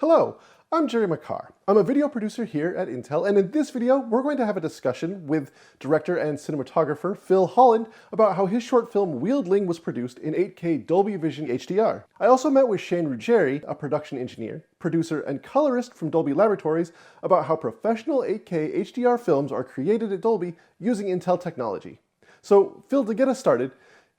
Hello, I'm Jerry McCarr. I'm a video producer here at Intel, and in this video, we're going to have a discussion with director and cinematographer Phil Holland about how his short film Wealdling was produced in 8K Dolby Vision HDR. I also met with Ruggieri, a production engineer, producer, and colorist from Dolby Laboratories, about how professional 8K HDR films are created at Dolby using Intel technology. So, Phil, to get us started,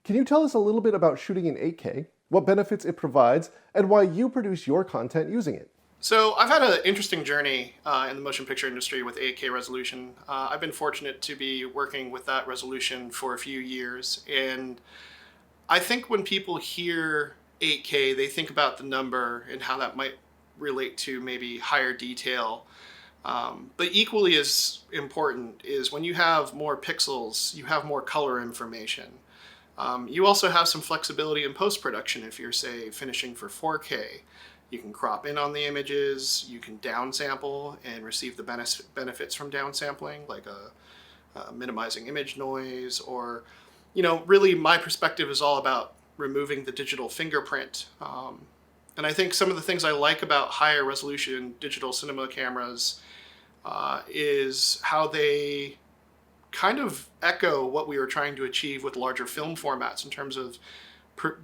can you tell us a little bit about shooting in 8K, what benefits it provides, and why you produce your content using it? So I've had an interesting journey in the motion picture industry with 8K resolution. I've been fortunate to be working with that resolution for a few years, and I think when people hear 8K, they think about the number and how that might relate to maybe higher detail. But equally as important is when you have more pixels, you have more color information. You also have some flexibility in post-production if you're, say, finishing for 4K. You can crop in on the images, you can downsample and receive the benefits from downsampling, like minimizing image noise, or, really my perspective is all about removing the digital fingerprint. And I think some of the things I like about higher resolution digital cinema cameras is how they kind of echo what we were trying to achieve with larger film formats in terms of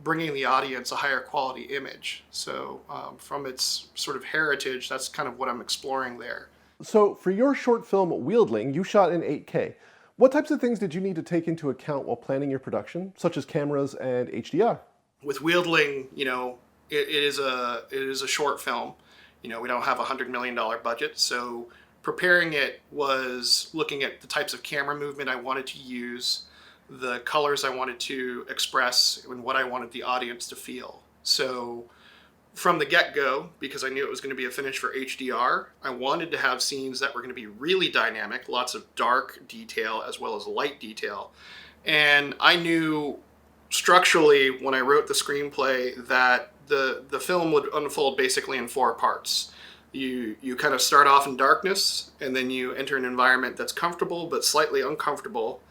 bringing the audience a higher quality image. So from its sort of heritage, that's kind of what I'm exploring there. So for your short film Wealdling, you shot in 8K. What types of things did you need to take into account while planning your production, such as cameras and HDR? With Wealdling, it is a short film. We don't have $100 million budget, so preparing it was looking at the types of camera movement I wanted to use, the colors I wanted to express, and what I wanted the audience to feel. So from the get-go, because I knew it was going to be a finish for HDR, I wanted to have scenes that were going to be really dynamic, lots of dark detail as well as light detail. And I knew structurally when I wrote the screenplay that the film would unfold basically in 4 parts. You kind of start off in darkness, and then you enter an environment that's comfortable but slightly uncomfortable.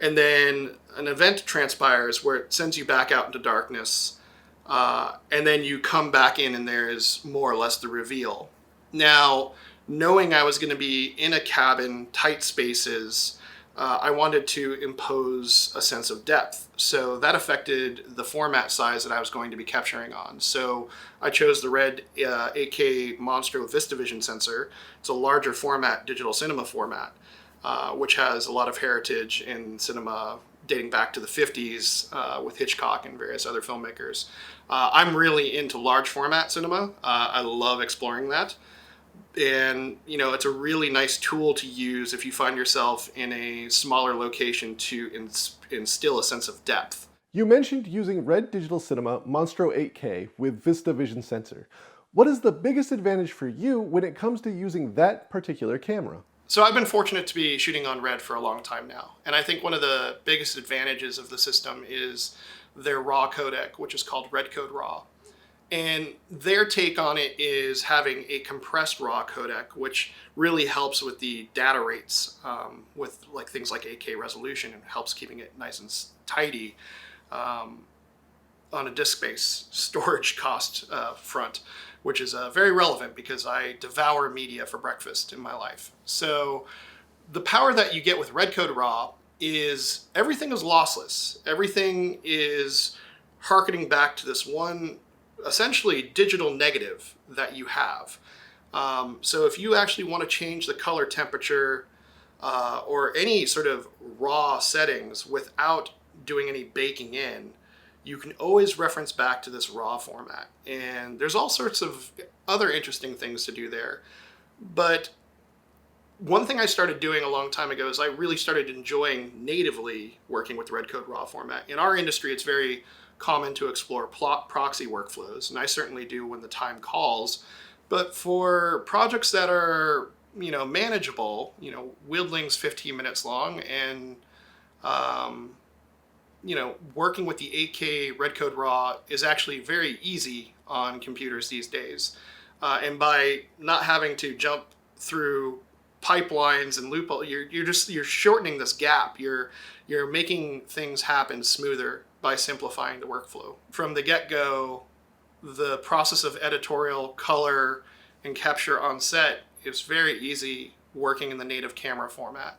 And then an event transpires where it sends you back out into darkness, and then you come back in and there is more or less the reveal. Now, knowing I was going to be in a cabin, tight spaces, I wanted to impose a sense of depth. So that affected the format size that I was going to be capturing on. So I chose the Red 8K Monstro Vista Vision Sensor. It's a larger format, digital cinema format. Which has a lot of heritage in cinema dating back to the 50s with Hitchcock and various other filmmakers. I'm really into large format cinema. I love exploring that. And, it's a really nice tool to use if you find yourself in a smaller location to instill a sense of depth. You mentioned using Red Digital Cinema Monstro 8K with Vista Vision Sensor. What is the biggest advantage for you when it comes to using that particular camera? So I've been fortunate to be shooting on Red for a long time now. And I think one of the biggest advantages of the system is their RAW codec, which is called REDCODE Raw. And their take on it is having a compressed RAW codec, which really helps with the data rates with things like 8K resolution, and helps keeping it nice and tidy on a disk-based storage cost front, which is very relevant because I devour media for breakfast in my life. So the power that you get with REDCODE Raw is everything is lossless. Everything is hearkening back to this one, essentially digital negative that you have. So if you actually want to change the color temperature or any sort of raw settings without doing any baking in, you can always reference back to this raw format. And there's all sorts of other interesting things to do there. But one thing I started doing a long time ago is I really started enjoying natively working with the REDCODE Raw format. In our industry, it's very common to explore proxy workflows, and I certainly do when the time calls. But for projects that are, manageable, Wealdling's 15 minutes long, and working with the 8K REDCODE Raw is actually very easy on computers these days. And by not having to jump through pipelines and loopholes, you're shortening this gap. You're making things happen smoother by simplifying the workflow. From the get-go, the process of editorial, color, and capture on set, it's very easy working in the native camera format.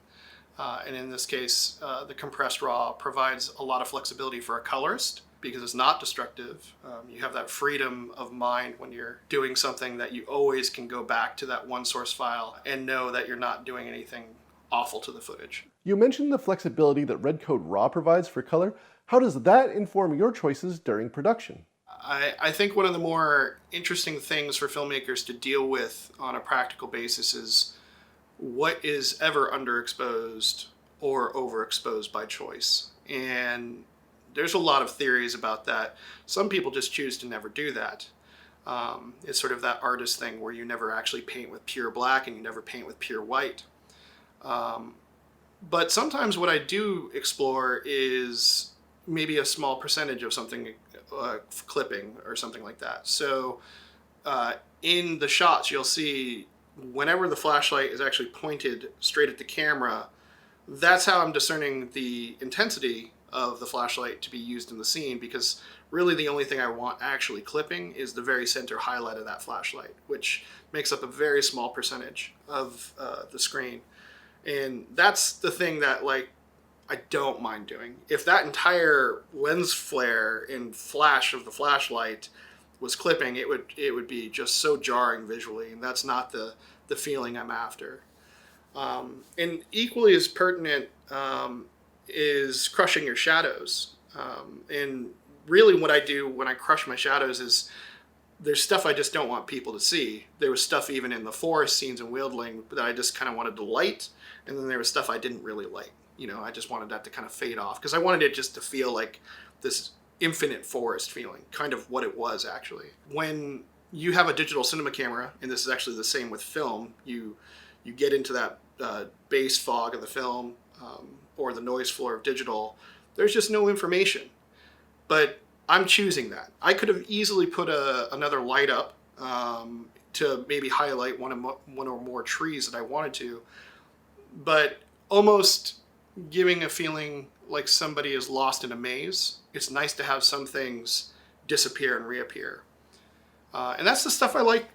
And in this case, the compressed RAW provides a lot of flexibility for a colorist because it's not destructive. You have that freedom of mind when you're doing something that you always can go back to that one source file and know that you're not doing anything awful to the footage. You mentioned the flexibility that REDCODE Raw provides for color. How does that inform your choices during production? I think one of the more interesting things for filmmakers to deal with on a practical basis is what is ever underexposed or overexposed by choice. And there's a lot of theories about that. Some people just choose to never do that. It's sort of that artist thing where you never actually paint with pure black and you never paint with pure white. But sometimes what I do explore is maybe a small percentage of something, clipping or something like that. So in the shots, you'll see whenever the flashlight is actually pointed straight at the camera, that's how I'm discerning the intensity of the flashlight to be used in the scene, because really the only thing I want actually clipping is the very center highlight of that flashlight, which makes up a very small percentage of the screen. And that's the thing that, like, I don't mind doing. If that entire lens flare and flash of the flashlight was clipping, it would be just so jarring visually, and that's not the feeling I'm after. And equally as pertinent is crushing your shadows. And really what I do when I crush my shadows is there's stuff I just don't want people to see. There was stuff even in the forest scenes in Wealdling that I just kind of wanted to light, and then there was stuff I didn't really light. You know, I just wanted that to kind of fade off because I wanted it just to feel like this infinite forest feeling, kind of what it was actually. When you have a digital cinema camera, and this is actually the same with film, you get into that base fog of the film or the noise floor of digital, there's just no information. But I'm choosing that. I could have easily put another light up to maybe highlight one or more trees that I wanted to, but almost giving a feeling like somebody is lost in a maze. It's nice to have some things disappear and reappear. And that's the stuff I like.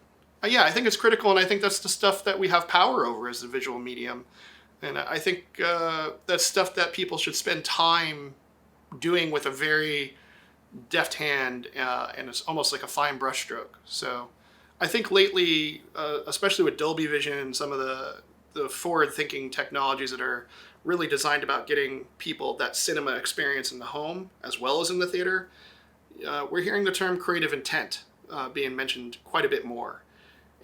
Yeah, I think it's critical, and I think that's the stuff that we have power over as a visual medium. And I think that's stuff that people should spend time doing with a very deft hand, and it's almost like a fine brush stroke. So I think lately, especially with Dolby Vision and some of the forward-thinking technologies that are really designed about getting people that cinema experience in the home as well as in the theater, we're hearing the term creative intent being mentioned quite a bit more.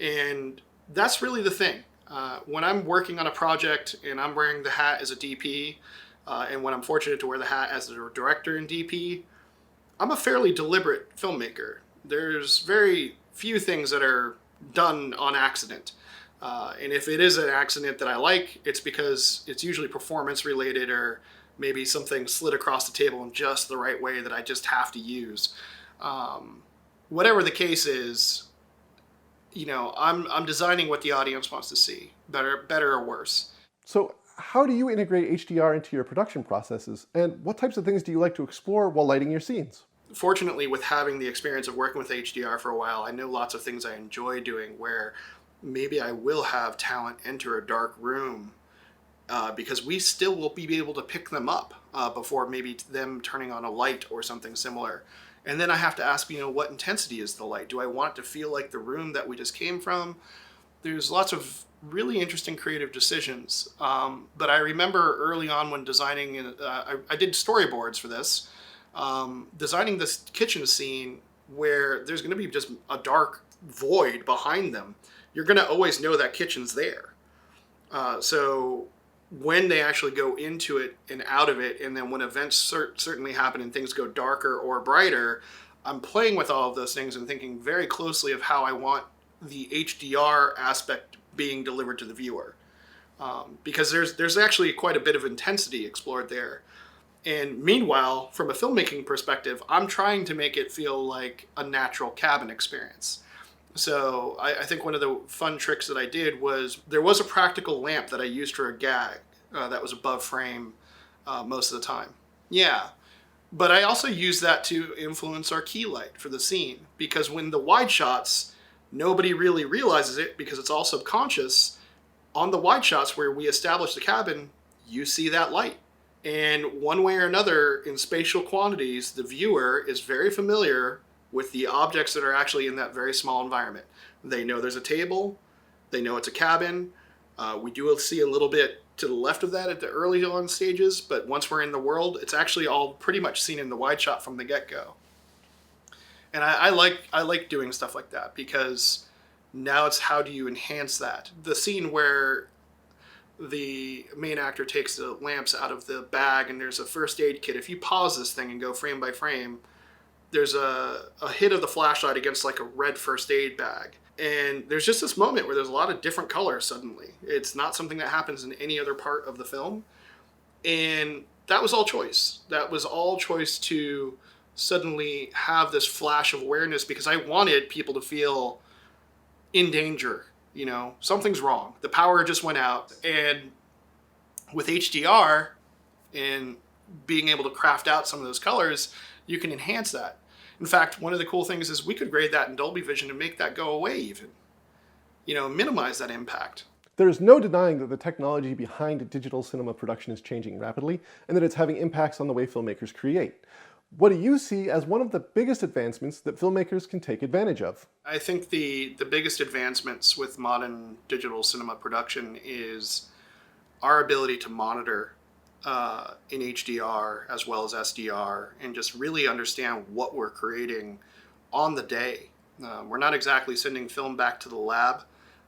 And that's really the thing. When I'm working on a project and I'm wearing the hat as a DP, and when I'm fortunate to wear the hat as a director and DP, I'm a fairly deliberate filmmaker. There's very few things that are done on accident. And if it is an accident that I like, it's because it's usually performance related, or maybe something slid across the table in just the right way that I just have to use. Whatever the case is, you know, I'm designing what the audience wants to see, better or worse. So how do you integrate HDR into your production processes, and what types of things do you like to explore while lighting your scenes? Fortunately, with having the experience of working with HDR for a while, I know lots of things I enjoy doing where maybe I will have talent enter a dark room because we still will be able to pick them up before maybe them turning on a light or something similar. And then I have to ask, you know, what intensity is the light? Do I want it to feel like the room that we just came from? There's lots of really interesting creative decisions. But I remember early on when designing, I did storyboards for this, designing this kitchen scene where there's going to be just a dark void behind them. You're going to always know that kitchen's there. So when they actually go into it and out of it, and then when events certainly happen and things go darker or brighter, I'm playing with all of those things and thinking very closely of how I want the HDR aspect being delivered to the viewer. Because there's actually quite a bit of intensity explored there. And meanwhile, from a filmmaking perspective, I'm trying to make it feel like a natural cabin experience. So I think one of the fun tricks that I did was there was a practical lamp that I used for a gag that was above frame most of the time. Yeah, but I also used that to influence our key light for the scene, because when the wide shots, Nobody really realizes it because it's all subconscious. On the wide shots where we establish the cabin, you see that light. And one way or another, in spatial quantities, the viewer is very familiar with the objects that are actually in that very small environment. They know there's a table, they know it's a cabin. We do see a little bit to the left of that at the early on stages, but once we're in the world, it's actually all pretty much seen in the wide shot from the get-go. And I like doing stuff like that, because now it's how do you enhance that. The scene where the main actor takes the lamps out of the bag and there's a first aid kit. If you pause this thing and go frame by frame, there's a hit of the flashlight against like a red first aid bag. And there's just this moment where there's a lot of different colors suddenly. It's not something that happens in any other part of the film. And that was all choice. That was all choice to suddenly have this flash of awareness, because I wanted people to feel in danger. You know, something's wrong. The power just went out. And with HDR and being able to craft out some of those colors, you can enhance that. In fact, one of the cool things is we could grade that in Dolby Vision and make that go away even. You know, minimize that impact. There's no denying that the technology behind digital cinema production is changing rapidly, and that it's having impacts on the way filmmakers create. What do you see as one of the biggest advancements that filmmakers can take advantage of? I think the biggest advancements with modern digital cinema production is our ability to monitor in HDR as well as SDR, and just really understand what we're creating on the day. We're not exactly sending film back to the lab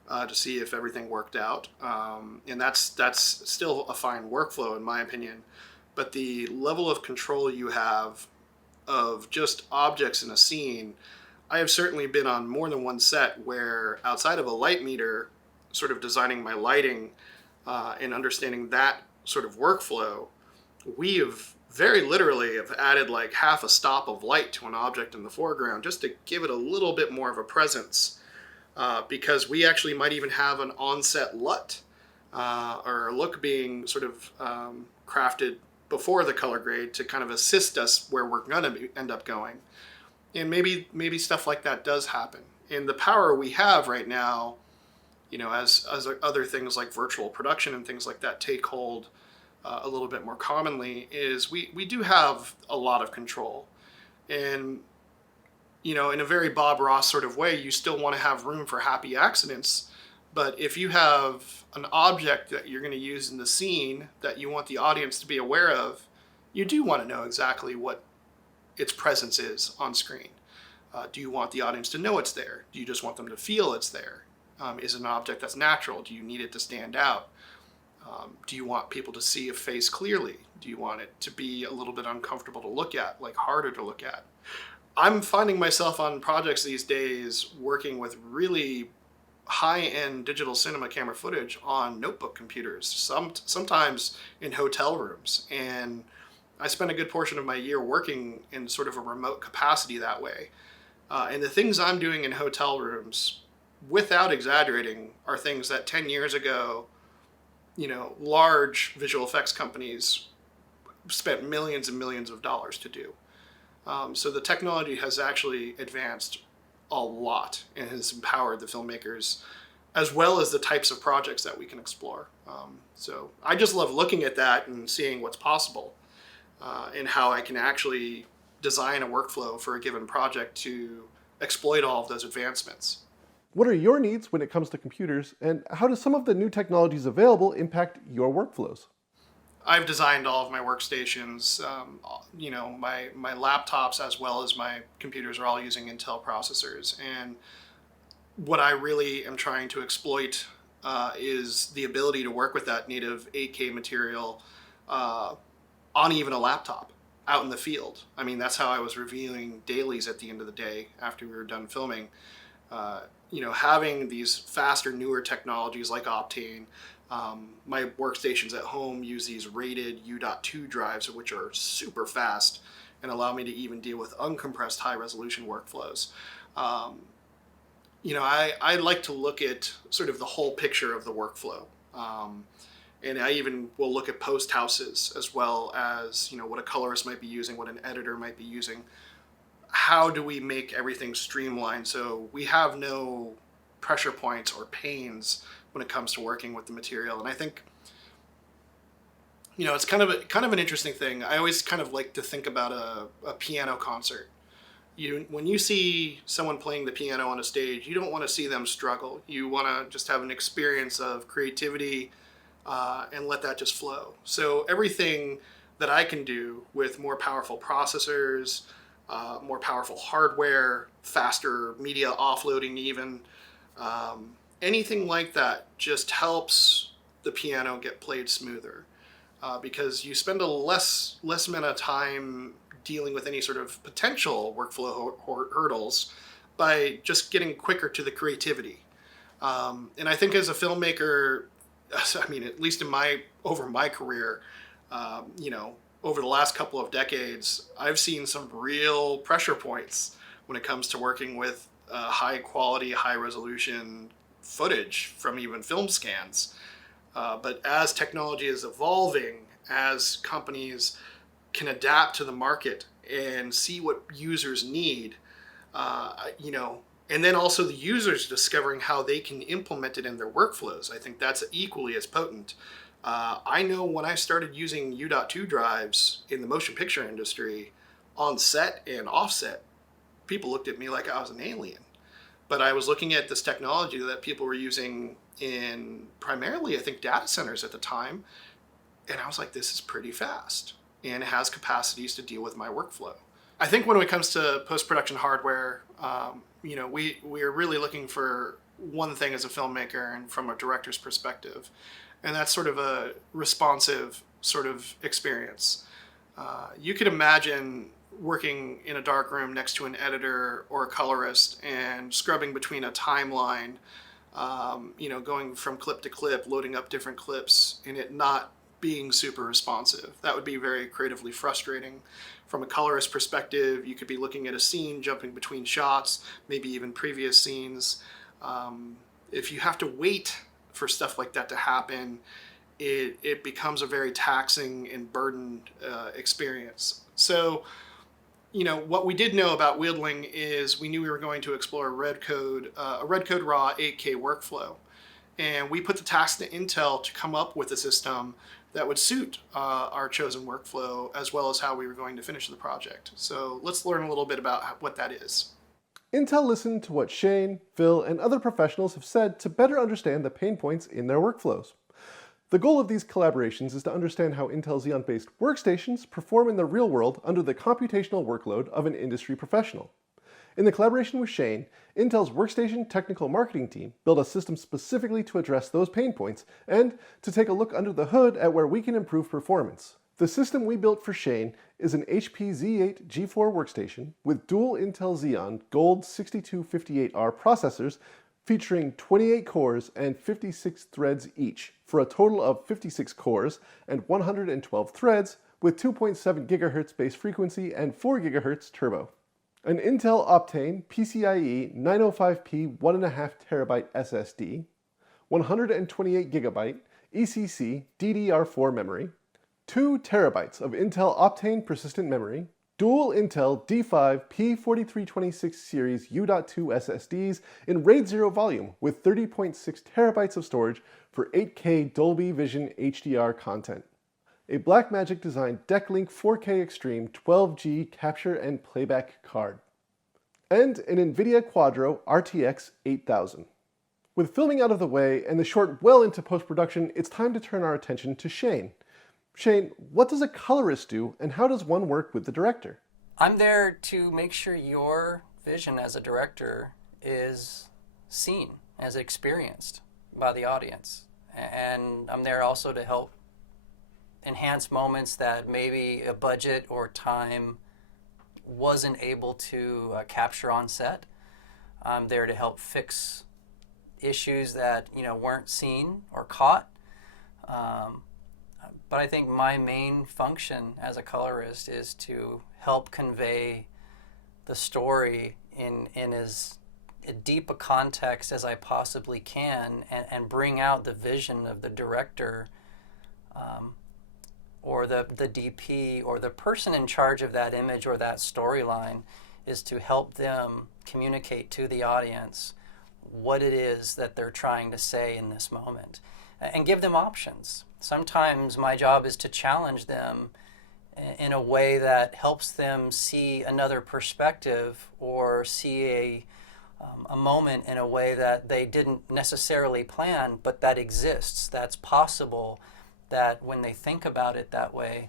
to see if everything worked out, and that's still a fine workflow in my opinion. But the level of control you have of just objects in a scene, I have certainly been on more than one set where, outside of a light meter, sort of designing my lighting and understanding that sort of workflow, we have very literally have added like half a stop of light to an object in the foreground just to give it a little bit more of a presence, because we actually might even have an on-set LUT or a look being sort of crafted before the color grade to kind of assist us where we're going to end up going. And maybe stuff like that does happen. And the power we have right now, you know, as other things like virtual production and things like that take hold a little bit more commonly, is we do have a lot of control. And, you know, in a very Bob Ross sort of way, you still want to have room for happy accidents. But if you have an object that you're going to use in the scene that you want the audience to be aware of, you do want to know exactly what its presence is on screen. Do you want the audience to know it's there? Do you just want them to feel it's there? Is it an object that's natural? Do you need it to stand out? Do you want people to see a face clearly? Do you want it to be a little bit uncomfortable to look at, like harder to look at? I'm finding myself on projects these days working with really high-end digital cinema camera footage on notebook computers, sometimes in hotel rooms. And I spent a good portion of my year working in sort of a remote capacity that way. And the things I'm doing in hotel rooms, without exaggerating, are things that 10 years ago, you know, large visual effects companies spent millions and millions of dollars to do. So the technology has actually advanced a lot and has empowered the filmmakers, as well as the types of projects that we can explore. So I just love looking at that and seeing what's possible, and how I can actually design a workflow for a given project to exploit all of those advancements. What are your needs when it comes to computers, and how do some of the new technologies available impact your workflows? I've designed all of my workstations. You know, my laptops as well as my computers are all using Intel processors. And what I really am trying to exploit is the ability to work with that native 8K material on even a laptop out in the field. I mean, that's how I was reviewing dailies at the end of the day after we were done filming. You know, having these faster, newer technologies like Optane. My workstations at home use these rated U.2 drives, which are super fast and allow me to even deal with uncompressed high-resolution workflows. You know, I like to look at sort of the whole picture of the workflow. And I even will look at post houses as well as, you know, what a colorist might be using, what an editor might be using. how do we make everything streamlined so we have no pressure points or pains when it comes to working with the material. And I think, it's kind of an interesting thing. I always kind of like to think about a piano concert. When you see someone playing the piano on a stage, you don't want to see them struggle. You want to just have an experience of creativity and let that just flow. So everything that I can do with more powerful processors, more powerful hardware, faster media offloading even, anything like that just helps the piano get played smoother. Because you spend a less amount of time dealing with any sort of potential workflow hurdles by just getting quicker to the creativity. And I think as a filmmaker, I mean, at least over my career, over the last couple of decades, I've seen some real pressure points when it comes to working with high quality, high resolution footage from even film scans. But as technology is evolving, as companies can adapt to the market and see what users need, and then also the users discovering how they can implement it in their workflows, I think that's equally as potent. I know when I started using U.2 drives in the motion picture industry, on set and offset, people looked at me like I was an alien. But I was looking at this technology that people were using in primarily, I think, data centers at the time. And I was like, this is pretty fast. And it has capacities to deal with my workflow. I think when it comes to post-production hardware, we are really looking for one thing as a filmmaker and from a director's perspective. And that's sort of a responsive sort of experience. You could imagine working in a dark room next to an editor or a colorist and scrubbing between a timeline, going from clip to clip, loading up different clips, and it not being super responsive. That would be very creatively frustrating. From a colorist perspective, you could be looking at a scene, jumping between shots, maybe even previous scenes. If you have to wait for stuff like that to happen, it becomes a very taxing and burdened experience. So, what we did know about Wealdling is we knew we were going to explore a REDCODE Raw 8K workflow. And we put the task to Intel to come up with a system that would suit our chosen workflow, as well as how we were going to finish the project. So let's learn a little bit about what that is. Intel listened to what Shane, Phil, and other professionals have said to better understand the pain points in their workflows. The goal of these collaborations is to understand how Intel Xeon-based workstations perform in the real world under the computational workload of an industry professional. In the collaboration with Shane, Intel's workstation technical marketing team built a system specifically to address those pain points and to take a look under the hood at where we can improve performance. The system we built for Shane is an HP Z8 G4 workstation with dual Intel Xeon Gold 6258R processors featuring 28 cores and 56 threads each, for a total of 56 cores and 112 threads with 2.7 GHz base frequency and 4 GHz turbo. An Intel Optane PCIe 905p 1.5 TB SSD, 128 GB ECC DDR4 memory, 2 TB of Intel Optane persistent memory, dual Intel D5 P4326 series U.2 SSDs in RAID 0 volume with 30.6 TB of storage for 8K Dolby Vision HDR content. A Blackmagic designed DeckLink 4K Extreme 12G capture and playback card. And an NVIDIA Quadro RTX 8000. With filming out of the way and the short well into post-production, it's time to turn our attention to Shane. Shane, what does a colorist do and how does one work with the director? I'm there to make sure your vision as a director is seen, as experienced by the audience. And I'm there also to help enhance moments that maybe a budget or time wasn't able to capture on set. I'm there to help fix issues that weren't seen or caught. But I think my main function as a colorist is to help convey the story in as deep a context as I possibly can and bring out the vision of the director or the DP or the person in charge of that image or that storyline is to help them communicate to the audience what it is that they're trying to say in this moment and give them options. Sometimes my job is to challenge them in a way that helps them see another perspective or see a moment in a way that they didn't necessarily plan, but that exists, that's possible, that when they think about it that way,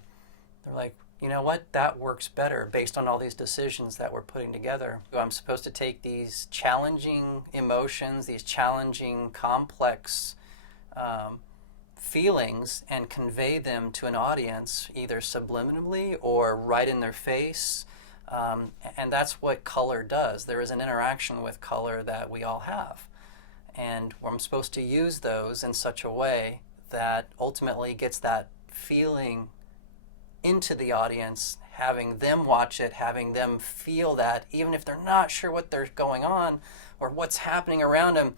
they're like, you know what, that works better based on all these decisions that we're putting together. I'm supposed to take these challenging emotions, these challenging, complex feelings and convey them to an audience, either subliminally or right in their face. And that's what color does. There is an interaction with color that we all have. And I'm supposed to use those in such a way that ultimately gets that feeling into the audience, having them watch it, having them feel that, even if they're not sure what they're going on or what's happening around them,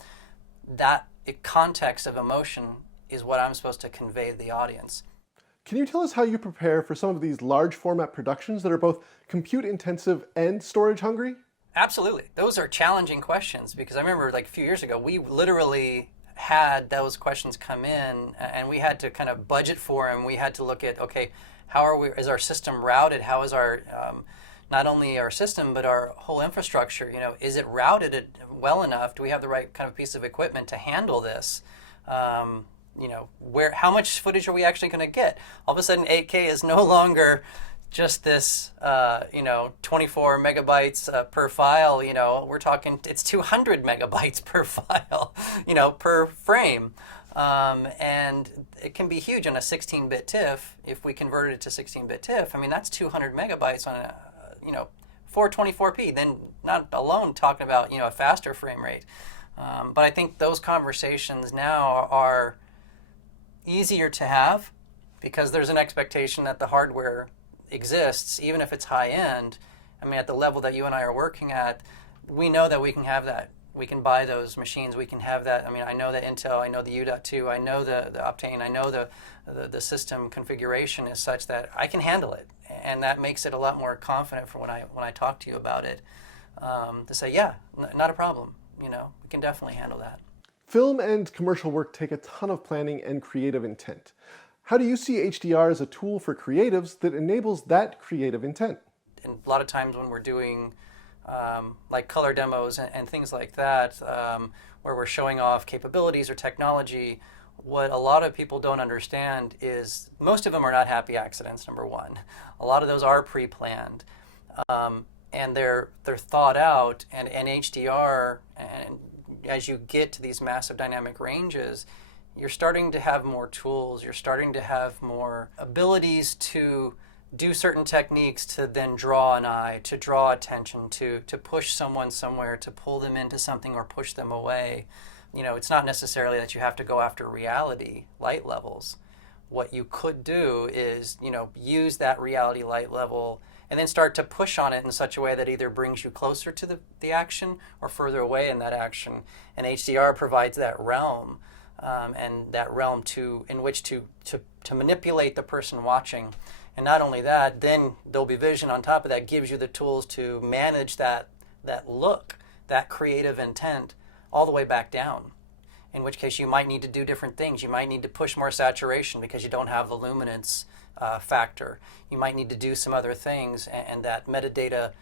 that context of emotion is what I'm supposed to convey to the audience. Can you tell us how you prepare for some of these large format productions that are both compute intensive and storage hungry? Absolutely. Those are challenging questions, because I remember like a few years ago, we literally had those questions come in and we had to kind of budget for them. We had to look at, okay, is our system routed? How is our, not only our system, but our whole infrastructure, is it routed well enough? Do we have the right kind of piece of equipment to handle this? How much footage are we actually going to get? All of a sudden 8K is no longer just this, 24 megabytes per file. We're talking, it's 200 megabytes per file, per frame. And it can be huge on a 16-bit TIFF. If we converted it to 16-bit TIFF, that's 200 megabytes on a, 424p. Then not alone talking about, a faster frame rate. But I think those conversations now are easier to have because there's an expectation that the hardware exists, even if it's high end. At the level that you and I are working at, we know that we can have that. We can buy those machines. We can have that. I know the Intel. I know the U.2. I know the Optane. I know the system configuration is such that I can handle it, and that makes it a lot more confident for when I talk to you about it. To say, yeah, not a problem. We can definitely handle that. Film and commercial work take a ton of planning and creative intent. How do you see HDR as a tool for creatives that enables that creative intent? And a lot of times when we're doing like color demos and things like that, where we're showing off capabilities or technology, what a lot of people don't understand is most of them are not happy accidents, number one. A lot of those are pre-planned. And they're thought out, and HDR, and as you get to these massive dynamic ranges, you're starting to have more tools, you're starting to have more abilities to do certain techniques to then draw an eye, to draw attention, to push someone somewhere, to pull them into something or push them away. It's not necessarily that you have to go after reality light levels. What you could do is, use that reality light level and then start to push on it in such a way that either brings you closer to the action or further away in that action. And HDR provides that realm, and that realm in which to manipulate the person watching. And not only that, then Dolby Vision on top of that gives you the tools to manage that look, that creative intent, all the way back down. In which case you might need to do different things. You might need to push more saturation because you don't have the luminance factor. You might need to do some other things, and that metadata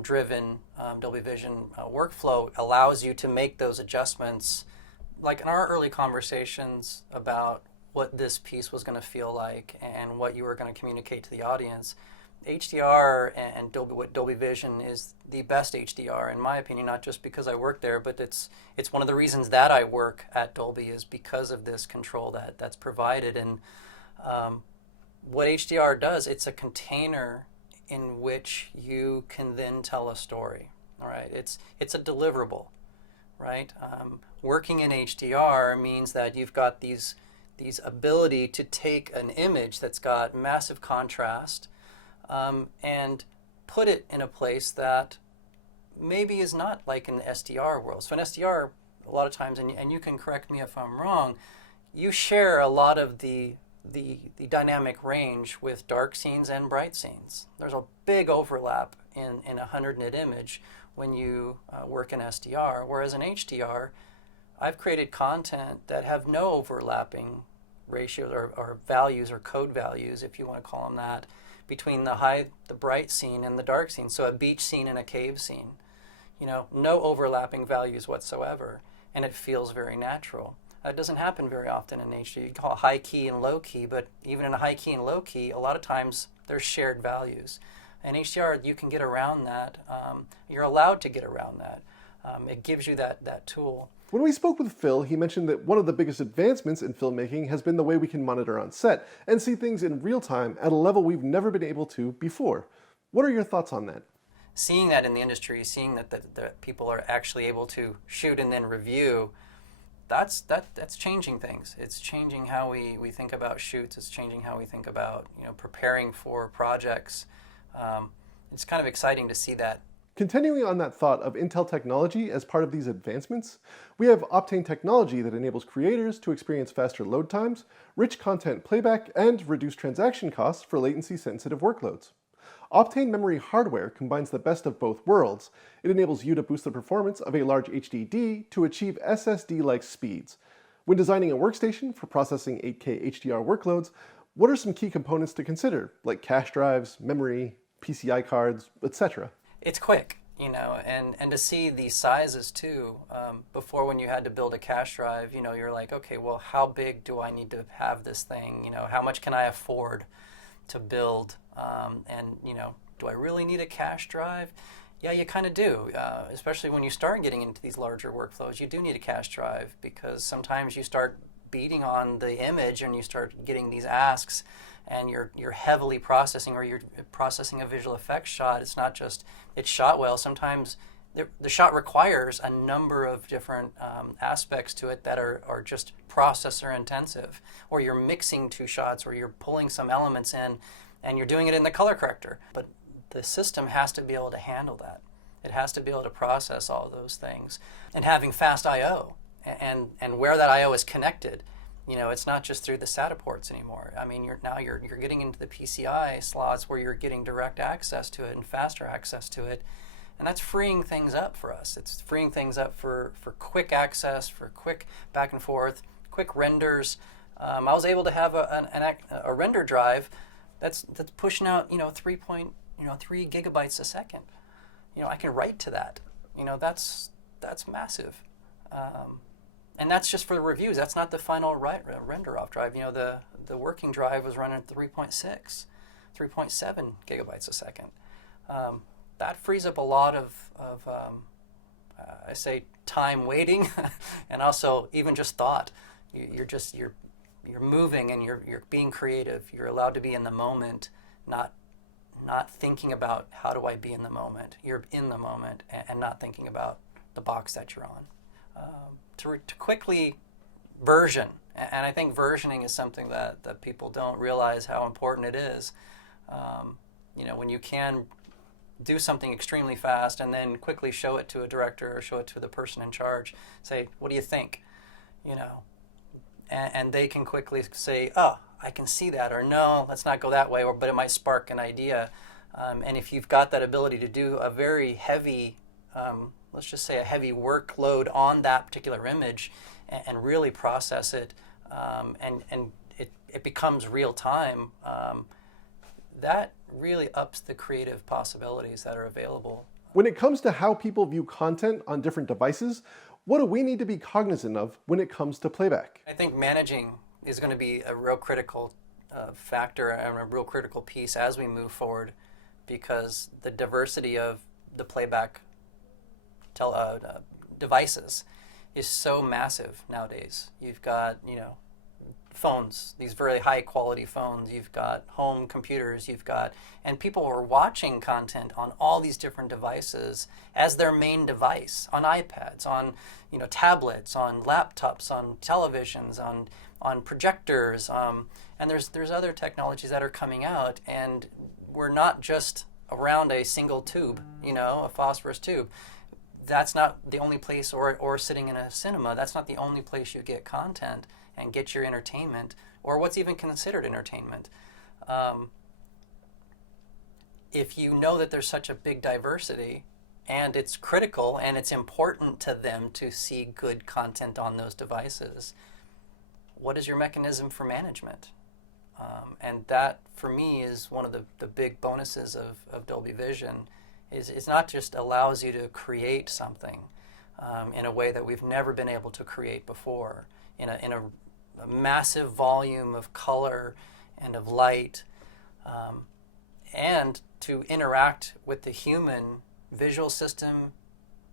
driven Dolby Vision workflow allows you to make those adjustments. Like in our early conversations about what this piece was going to feel like and what you were going to communicate to the audience, HDR and Dolby Vision is the best HDR in my opinion, not just because I work there, but it's one of the reasons that I work at Dolby is because of this control that's provided. And what HDR does, it's a container in which you can then tell a story. All right, it's a deliverable, right? Working in HDR means that you've got these ability to take an image that's got massive contrast and put it in a place that maybe is not like in the SDR world. So in SDR, a lot of times, and you can correct me if I'm wrong, you share a lot of the dynamic range with dark scenes and bright scenes. There's a big overlap in a 100 nit image when you work in SDR, whereas in HDR, I've created content that have no overlapping ratios or values or code values, if you want to call them that, between the bright scene and the dark scene. So a beach scene and a cave scene, no overlapping values whatsoever, and it feels very natural. That doesn't happen very often in HD. You call it high key and low key, but even in a high key and low key, a lot of times there's shared values. In HDR, you can get around that. You're allowed to get around that. It gives you that tool. When we spoke with Phil, he mentioned that one of the biggest advancements in filmmaking has been the way we can monitor on set and see things in real time at a level we've never been able to before. What are your thoughts on that? Seeing that in the industry, seeing that people are actually able to shoot and then review, that's changing things. It's changing how we think about shoots. It's changing how we think about preparing for projects. It's kind of exciting to see that. Continuing on that thought of Intel technology as part of these advancements, we have Optane technology that enables creators to experience faster load times, rich content playback, and reduced transaction costs for latency-sensitive workloads. Optane memory hardware combines the best of both worlds. It enables you to boost the performance of a large HDD to achieve SSD-like speeds. When designing a workstation for processing 8K HDR workloads, what are some key components to consider, like cache drives, memory, PCI cards, etc.? It's quick, and to see these sizes too. Before, when you had to build a cache drive, you're like, okay, well, how big do I need to have this thing? How much can I afford to build? Do I really need a cache drive? Yeah, you kind of do, especially when you start getting into these larger workflows. You do need a cache drive because sometimes you start beating on the image and you start getting these asks, and you're heavily processing, or you're processing a visual effects shot. It's not just it's shot well. Sometimes the shot requires a number of different aspects to it that are just processor intensive, or you're mixing two shots, or you're pulling some elements in, and you're doing it in the color corrector. But the system has to be able to handle that. It has to be able to process all of those things, and having fast I/O, and where that I/O is connected. It's not just through the SATA ports anymore. I mean, you're getting into the PCI slots where you're getting direct access to it and faster access to it, and that's freeing things up for us. It's freeing things up for quick access, for quick back and forth, quick renders. I was able to have a render drive that's pushing out 3 gigabytes a second. I can write to that. That's massive. And that's just for the reviews. That's not the final render off drive. The working drive was running at 3.6, 3.7 gigabytes a second. That frees up a lot of I say, time waiting, and also even just thought. You're moving and you're being creative. You're allowed to be in the moment, not thinking about how do I be in the moment. You're in the moment and not thinking about the box that you're on. To quickly version, and I think versioning is something that people don't realize how important it is. When you can do something extremely fast and then quickly show it to a director or show it to the person in charge, say, what do you think? And they can quickly say, oh, I can see that, or no, let's not go that way, but it might spark an idea. And if you've got that ability to do a very heavy let's just say a heavy workload on that particular image and really process it, and it becomes real time, that really ups the creative possibilities that are available. When it comes to how people view content on different devices, what do we need to be cognizant of when it comes to playback? I think managing is going to be a real critical factor and a real critical piece as we move forward, because the diversity of the playback devices is so massive nowadays. You've got, phones, these very high quality phones, you've got home computers, and people are watching content on all these different devices as their main device, on iPads, on tablets, on laptops, on televisions, on projectors, and there's other technologies that are coming out, and we're not just around a single tube, a phosphorus tube. That's not the only place, or sitting in a cinema, that's not the only place you get content and get your entertainment, or what's even considered entertainment. if you know that there's such a big diversity and it's critical and it's important to them to see good content on those devices, what is your mechanism for management? And that, for me, is one of the big bonuses of Dolby Vision. It's not just allows you to create something in a way that we've never been able to create before, in a massive volume of color and of light, and to interact with the human visual system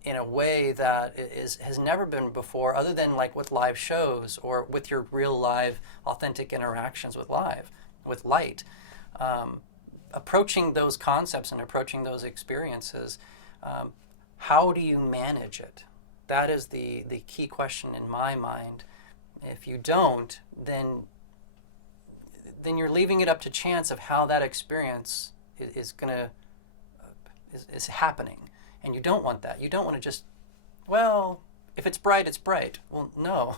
in a way that has never been before, other than like with live shows or with your real live authentic interactions with light. Approaching those concepts and approaching those experiences, how do you manage it? That is the key question in my mind. If you don't, then you're leaving it up to chance of how that experience is happening. And you don't want that. You don't want to just, well, if it's bright, it's bright. Well, no,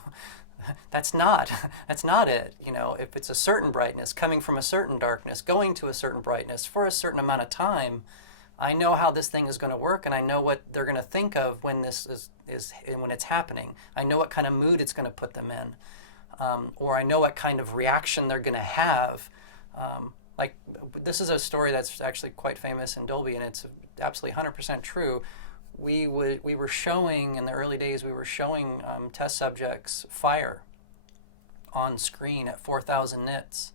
that's not it. You know, if it's a certain brightness coming from a certain darkness, going to a certain brightness for a certain amount of time, I know how this thing is going to work, and I know what they're going to think of when this when it's happening. I know what kind of mood it's going to put them in, or I know what kind of reaction they're going to have. Like, this is a story that's actually quite famous in Dolby, and it's absolutely 100% true. We were showing, in the early days, we were showing test subjects fire on screen at 4,000 nits,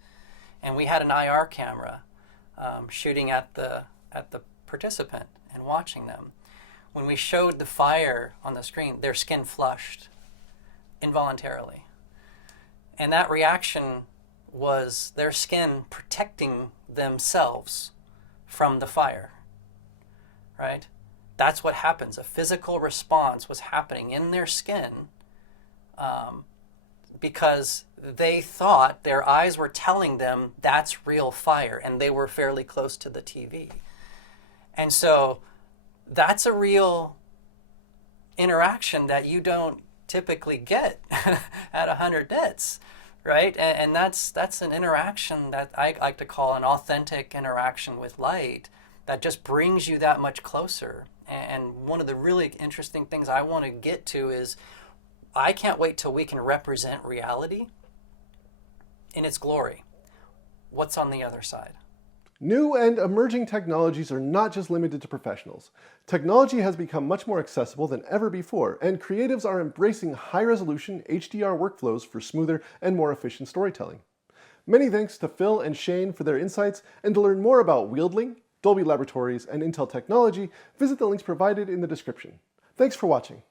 and we had an IR camera shooting at the participant and watching them. When we showed the fire on the screen, their skin flushed involuntarily, and that reaction was their skin protecting themselves from the fire, right? That's what happens. A physical response was happening in their skin because they thought their eyes were telling them that's real fire, and they were fairly close to the TV. And so that's a real interaction that you don't typically get at 100 nits. Right, and that's an interaction that I like to call an authentic interaction with light that just brings you that much closer. And one of the really interesting things I want to get to is I can't wait till we can represent reality in its glory. What's on the other side? New and emerging technologies are not just limited to professionals. Technology has become much more accessible than ever before, and creatives are embracing high-resolution HDR workflows for smoother and more efficient storytelling. Many thanks to Phil and Shane for their insights, and to learn more about Wealdling, Dolby Laboratories, and Intel technology, visit the links provided in the description. Thanks for watching.